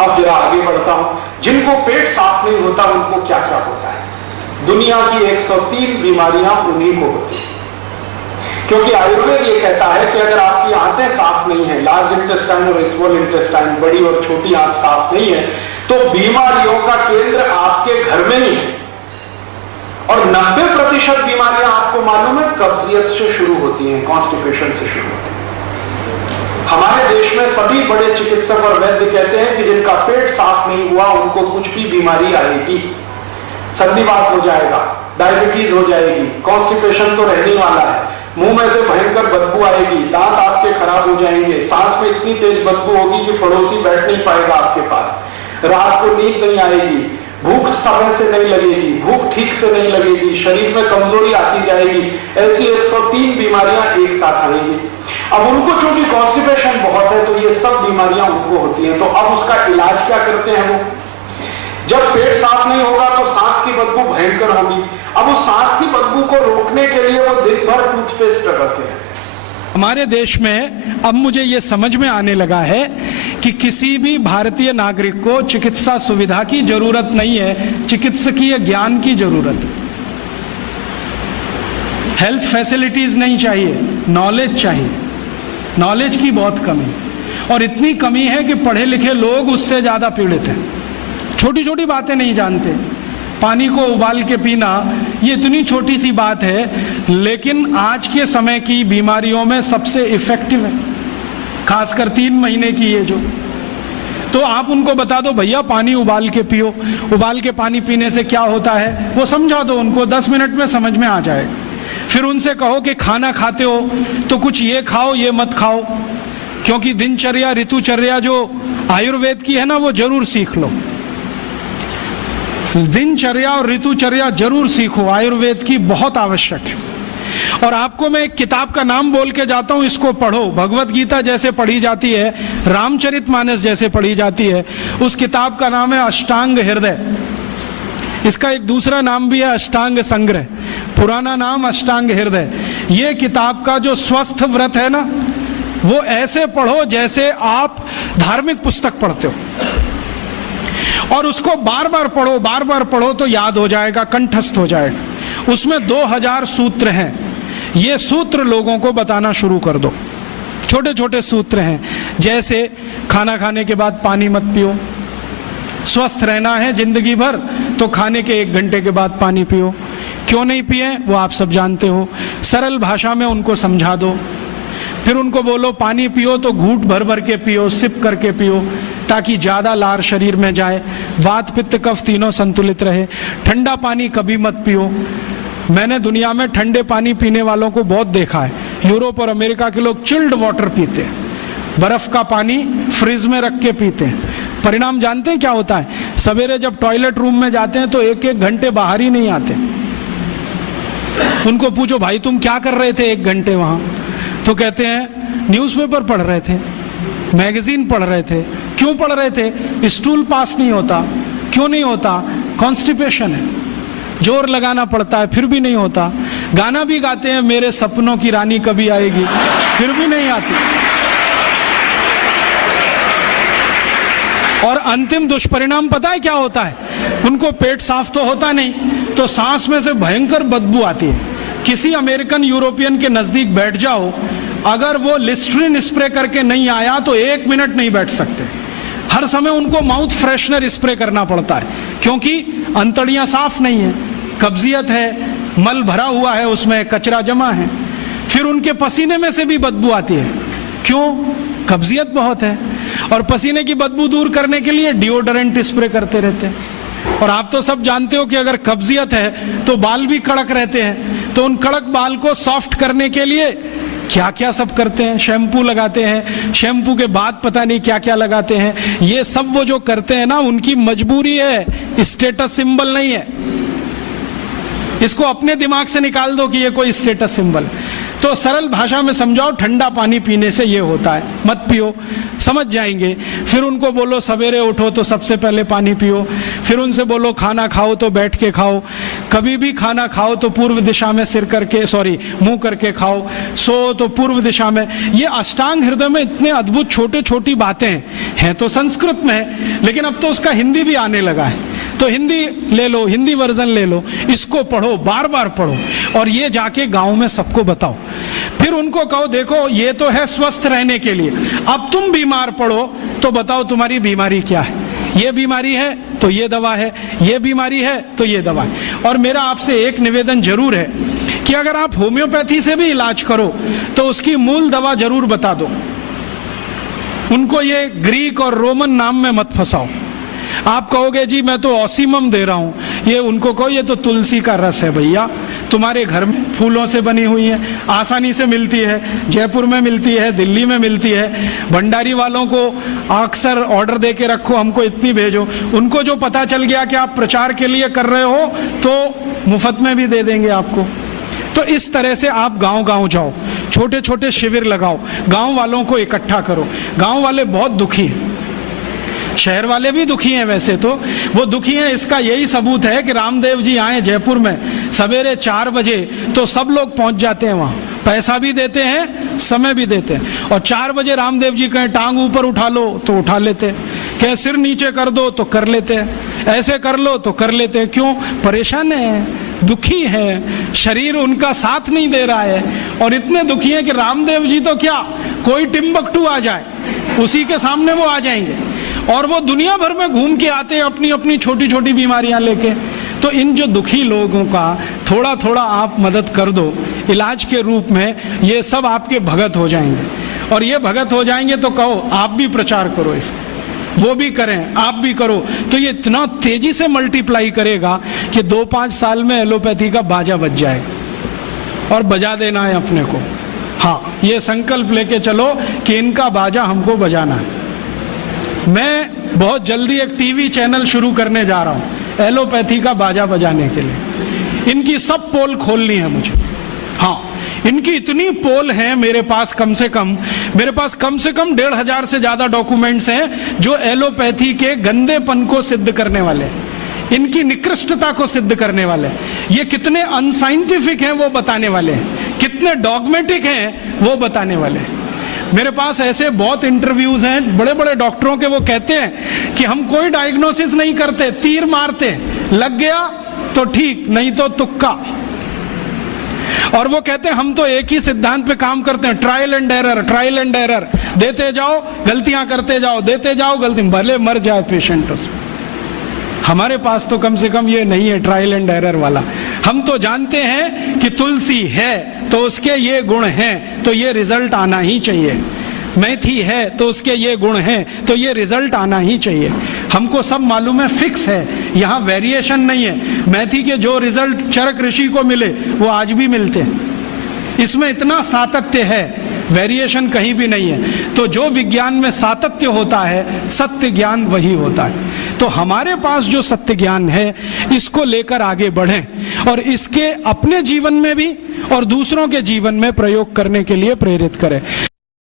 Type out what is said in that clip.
अब जरा आगे बढ़ता हूं। जिनको पेट साफ नहीं होता उनको क्या क्या होता है? दुनिया की 103 बीमारियां उन्हीं को होती है, क्योंकि आयुर्वेद ये कहता है कि अगर आपकी आंतें साफ नहीं है, लार्ज इंटेस्टाइन और स्मॉल इंटेस्टाइन, बड़ी और छोटी आंत साफ नहीं है, तो बीमारियों का केंद्र आपके घर में ही है। और 90% बीमारियां आपको मालूम है कब्जियत से शुरू होती हैं, कॉन्स्टिपेशन से शुरू होती हैं। हमारे देश में सभी बड़े चिकित्सक और वैद्य कहते हैं कि जिनका पेट साफ नहीं हुआ उनको कुछ भी बीमारी आएगी, संधिवात हो जाएगा, डायबिटीज हो जाएगी, कॉन्स्टिपेशन तो रहने वाला है, मुंह में से भयंकर बदबू आएगी, दांत आपके खराब हो जाएंगे, सांस में इतनी तेज बदबू होगी कि पड़ोसी बैठ नहीं पाएगा आपके पास, रात को नींद नहीं आएगी, भूख समय से नहीं लगेगी, भूख ठीक से नहीं लगेगी, शरीर में कमजोरी आती जाएगी। ऐसी 103 बीमारियां एक साथ आएंगी। अब उनको चूंकि कॉन्स्टिपेशन बहुत है तो ये सब बीमारियां उनको होती हैं। तो अब उसका इलाज क्या करते हैं वो? जब पेट साफ नहीं होगा तो सांस की बदबू भयंकर होगी। अब उस सांस की बदबू को रोकने के लिए वो दिन भर टूथपेस्ट लगाते हैं। हमारे देश में अब मुझे ये समझ में आने लगा है कि किसी भी भारतीय नागरिक को चिकित्सा सुविधा की जरूरत नहीं है, चिकित्सकीय ज्ञान की जरूरत है। हेल्थ फैसिलिटीज नहीं चाहिए, नॉलेज चाहिए। नॉलेज की बहुत कमी, और इतनी कमी है कि पढ़े लिखे लोग उससे ज्यादा पीड़ित हैं। छोटी छोटी बातें नहीं जानते। पानी को उबाल के पीना ये इतनी छोटी सी बात है, लेकिन आज के समय की बीमारियों में सबसे इफेक्टिव है, खासकर 3 महीने की ये जो। तो आप उनको बता दो भैया पानी उबाल के पियो, उबाल के पानी पीने से क्या होता है वो समझा दो उनको, 10 मिनट में समझ में आ जाएगा। फिर उनसे कहो कि खाना खाते हो तो कुछ ये खाओ ये मत खाओ, क्योंकि दिनचर्या ऋतुचर्या जो आयुर्वेद की है ना वो जरूर सीख लो। दिनचर्या और ऋतुचर्या जरूर सीखो, आयुर्वेद की बहुत आवश्यक है। और आपको मैं एक किताब का नाम बोल के जाता हूं, इसको पढ़ो। भगवत गीता जैसे पढ़ी जाती है, रामचरितमानस जैसे पढ़ी जाती है, उस किताब का नाम है अष्टांग हृदय। इसका एक दूसरा नाम भी है अष्टांग संग्रह, पुराना नाम अष्टांग हृदय। ये किताब का जो स्वस्थ व्रत है ना, वो ऐसे पढ़ो जैसे आप धार्मिक पुस्तक पढ़ते हो, और उसको बार बार पढ़ो तो याद हो जाएगा, कंठस्थ हो जाएगा। उसमें 2000 सूत्र हैं। ये सूत्र लोगों को बताना शुरू कर दो। छोटे छोटे सूत्र हैं, जैसे खाना खाने के बाद पानी मत पियो, स्वस्थ रहना है जिंदगी भर तो खाने के 1 घंटे के बाद पानी पियो। क्यों नहीं पिए वो आप सब जानते हो, सरल भाषा में उनको समझा दो। फिर उनको बोलो पानी पियो तो घूंट भर भर के पियो, सिप करके पियो, ताकि ज्यादा लार शरीर में जाए, वात पित्त कफ तीनों संतुलित रहे। ठंडा पानी कभी मत पियो। मैंने दुनिया में ठंडे पानी पीने वालों को बहुत देखा है। यूरोप और अमेरिका के लोग चिल्ड वाटर पीते हैं, बर्फ का पानी फ्रिज में रख के पीते हैं। परिणाम जानते हैं क्या होता है? सवेरे जब टॉयलेट रूम में जाते हैं तो 1-1 घंटे बाहर ही नहीं आते। उनको पूछो भाई तुम क्या कर रहे थे 1 घंटे वहां? तो कहते हैं न्यूज़पेपर पढ़ रहे थे, मैगजीन पढ़ रहे थे। क्यों पढ़ रहे थे? स्टूल पास नहीं होता। क्यों नहीं होता? कॉन्स्टिपेशन है, जोर लगाना पड़ता है फिर भी नहीं होता। गाना भी गाते हैं मेरे सपनों की रानी कभी आएगी, फिर भी नहीं आती। और अंतिम दुष्परिणाम पता है क्या होता है? उनको पेट साफ तो होता नहीं, तो सांस में से भयंकर बदबू आती है। किसी अमेरिकन यूरोपियन के नजदीक बैठ जाओ, अगर वो लिस्ट्रीन स्प्रे करके नहीं आया तो 1 मिनट नहीं बैठ सकते। हर समय उनको माउथ फ्रेशनर स्प्रे करना पड़ता है, क्योंकि अंतड़ियां साफ नहीं है, कब्जियत है, मल भरा हुआ है, उसमें कचरा जमा है। फिर उनके पसीने में से भी बदबू आती है। क्यों? कब्जियत बहुत है। और पसीने की बदबू दूर करने के लिए डिओडोरेंट स्प्रे करते रहते हैं। और आप तो सब जानते हो कि अगर कब्जियत है तो बाल भी कड़क रहते हैं, तो उन कड़क बाल को सॉफ्ट करने के लिए क्या क्या सब करते हैं। शैम्पू लगाते हैं, शैम्पू के बाद पता नहीं क्या क्या लगाते हैं। ये सब वो जो करते हैं ना, उनकी मजबूरी है, स्टेटस सिंबल नहीं है। इसको अपने दिमाग से निकाल दो कि ये कोई स्टेटस सिंबल। तो सरल भाषा में समझाओ, ठंडा पानी पीने से ये होता है, मत पियो, समझ जाएंगे। फिर उनको बोलो सवेरे उठो तो सबसे पहले पानी पियो। फिर उनसे बोलो खाना खाओ तो बैठ के खाओ, कभी भी खाना खाओ तो पूर्व दिशा में मुंह करके खाओ, सो तो पूर्व दिशा में। ये अष्टांग हृदय में इतने अद्भुत छोटे छोटी बातें हैं तो संस्कृत में है, लेकिन अब तो उसका हिंदी भी आने लगा है। तो हिंदी ले लो, हिंदी वर्जन ले लो, इसको पढ़ो, बार बार पढ़ो, और ये जाके गांव में सबको बताओ। फिर उनको कहो देखो ये तो है स्वस्थ रहने के लिए, अब तुम बीमार पड़ो तो बताओ तुम्हारी बीमारी क्या है। ये बीमारी है तो ये दवा है, ये बीमारी है तो ये दवा है। और मेरा आपसे एक निवेदन जरूर है कि अगर आप होम्योपैथी से भी इलाज करो तो उसकी मूल दवा जरूर बता दो। उनको ये ग्रीक और रोमन नाम में मत फंसाओ। आप कहोगे जी मैं तो ऑसिमम दे रहा हूं, ये उनको कहो ये तो तुलसी का रस है भैया, तुम्हारे घर में फूलों से बनी हुई है, आसानी से मिलती है, जयपुर में मिलती है, दिल्ली में मिलती है। भंडारी वालों को अक्सर ऑर्डर दे के रखो, हमको इतनी भेजो। उनको जो पता चल गया कि आप प्रचार के लिए कर रहे हो तो मुफ्त में भी दे देंगे आपको। तो इस तरह से आप गांव गांव जाओ, छोटे छोटे शिविर लगाओ, गांव वालों को इकट्ठा करो। गांव वाले बहुत दुखी हैं, शहर वाले भी दुखी हैं, वैसे तो वो दुखी हैं। इसका यही सबूत है कि रामदेव जी आए जयपुर में सवेरे 4 बजे तो सब लोग पहुंच जाते हैं वहां, पैसा भी देते हैं, समय भी देते हैं। और 4 बजे रामदेव जी कहें टांग ऊपर उठा लो तो उठा लेते हैं, कहें सिर नीचे कर दो तो कर लेते हैं, ऐसे कर लो तो कर लेते हैं। क्यों? परेशान है, दुखी है, शरीर उनका साथ नहीं दे रहा है। और इतने दुखी हैं कि रामदेव जी तो क्या, कोई टिम्बकटू आ जाए उसी के सामने वो आ जाएंगे, और वो दुनिया भर में घूम के आते हैं अपनी अपनी छोटी छोटी बीमारियां लेके। तो इन जो दुखी लोगों का थोड़ा थोड़ा आप मदद कर दो इलाज के रूप में, ये सब आपके भगत हो जाएंगे। और ये भगत हो जाएंगे तो कहो आप भी प्रचार करो इसका, वो भी करें, आप भी करो, तो ये इतना तेजी से मल्टीप्लाई करेगा कि 2-5 साल में एलोपैथी का बाजा बज जाएगा। और बजा देना है अपने को, हाँ, ये संकल्प लेके चलो कि इनका बाजा हमको बजाना है। मैं बहुत जल्दी एक टीवी चैनल शुरू करने जा रहा हूं एलोपैथी का बाजा बजाने के लिए। इनकी सब पोल खोलनी है मुझे, हाँ, इनकी इतनी पोल हैं मेरे पास, कम से कम 1,500 से ज्यादा डॉक्यूमेंट्स हैं जो एलोपैथी के गंदेपन को सिद्ध करने वाले हैं, इनकी निकृष्टता को सिद्ध करने वाले हैं। ये कितने अनसाइंटिफिक हैं वो बताने वाले हैं, कितने डॉगमेटिक हैं वो बताने वाले हैं। मेरे पास ऐसे बहुत इंटरव्यूज हैं बड़े बड़े डॉक्टरों के, वो कहते हैं कि हम कोई डायग्नोसिस नहीं करते, तीर मारते, लग गया तो ठीक, नहीं तो तुक्का। और वो कहते हैं हम तो एक ही सिद्धांत पे काम करते हैं, ट्रायल एंड एरर, देते जाओ गलतियां करते जाओ, देते जाओ गलती, भले मर जाए पेशेंट उसमें। हमारे पास तो कम से कम ये नहीं है ट्रायल एंड एरर वाला। हम तो जानते हैं कि तुलसी है तो उसके ये गुण हैं तो ये रिजल्ट आना ही चाहिए, मेथी है तो उसके ये गुण हैं तो ये रिजल्ट आना ही चाहिए। हमको सब मालूम है, फिक्स है, यहाँ वेरिएशन नहीं है। मेथी के जो रिजल्ट चरक ऋषि को मिले वो आज भी मिलते हैं, इसमें इतना सातत्य है, वेरिएशन कहीं भी नहीं है। तो जो विज्ञान में सातत्य होता है, सत्य ज्ञान वही होता है। तो हमारे पास जो सत्य ज्ञान है इसको लेकर आगे बढ़ें और इसके अपने जीवन में भी और दूसरों के जीवन में प्रयोग करने के लिए प्रेरित करें।